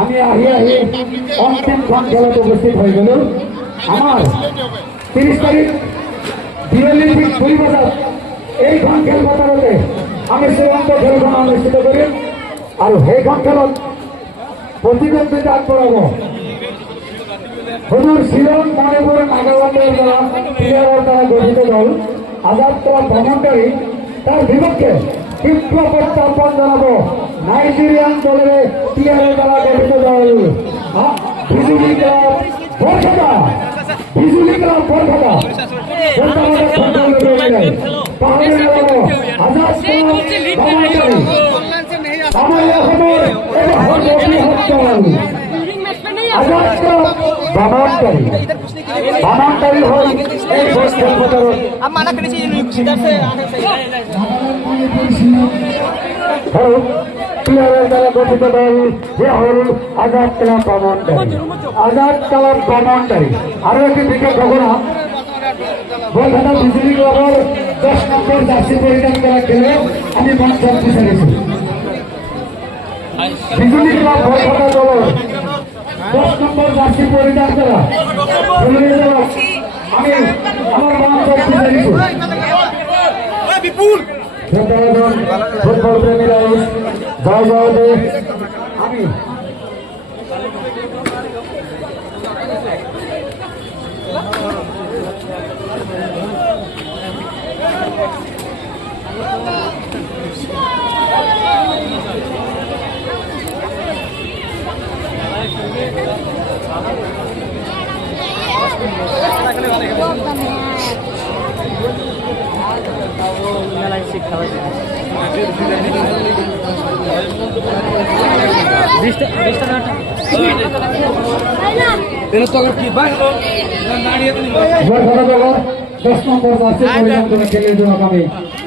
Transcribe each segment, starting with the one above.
আমি আহি অন্তিমখন খেলত উপস্থিত হৈ গলো। আমার 30 তারিখ বিরলি ঠিক 2 বজাত এইখন খেলপথারতে আমি চূড়ান্ত খেলখন অনুষ্ঠিত কৰিম আৰু সেইখন খেলত প্রতিদ্বন্দ্বিতা আগবঢ়াব হুজুর শিলং মণিপুর নাগাল্যান্ডের দ্বারা প্লেয়ারের দ্বারা গঠিত দল আজাদতলা ভ্রমণকারী তার বিপক্ষে তীব্র প্রত্যাহ্বান জানাবো নাইজেরিয়ান দলের প্লেয়ারের দ্বারা গঠিত দল বিজুলি ক্লাব বরখাতা। বিজুলি ক্লাব বরখাতা বামনকারী হল এই খেলপথারত প্লেয়ারের দ্বারা গঠিত দল যে হল আজাদ ক্লাব বামনকারী। আজাদ ক্লাব বামনকারী আরো একটি বিশেষ ঘটনা, বরখাতা বিজুলি ক্লাবের 10 নম্বর জার্সি পরিধান করা খেলে আমি মঞ্চত বিচারিছো। বিজুলি ক্লাব বরখাতা দলের 10 নম্বর জার্সি পরিধান করা আমি আমার মঞ্চত বিচারিছো। ফুটবল প্রেমীরা জয় জয় দে আমি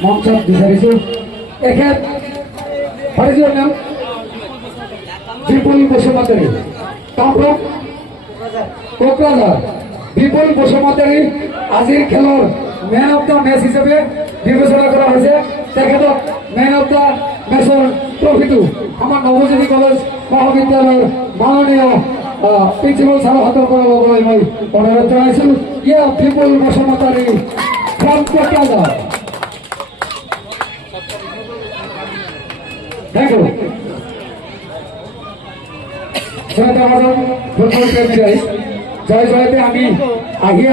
মঞ্চত বিচাৰিছো। এখেত ভাৰতীয় নাম বিপুল বসুমতাৰী, কামৰূপ কোকৰাঝাৰ। বিপুল বসুমতাৰী আজিৰ খেলৰ মেন অফ দ্য মেচ হিচাপে বিবেচনা কৰা হৈছে। তেখেতক মেন অফ দ্য মেচৰ ট্ৰফিটো আমাৰ নৱজ্যোতি কলেজ মহাবিদ্যালয়ৰ মাননীয় প্ৰিন্সিপাল ছাৰৰ হাতৰ পৰা ল'বলৈ মই অনুৰোধ জনাইছো। ইয়া Bipul Basumatary from Kokrajhar. Thank you. Football প্ৰেমীৰাই জয় জয়তে আমি আহি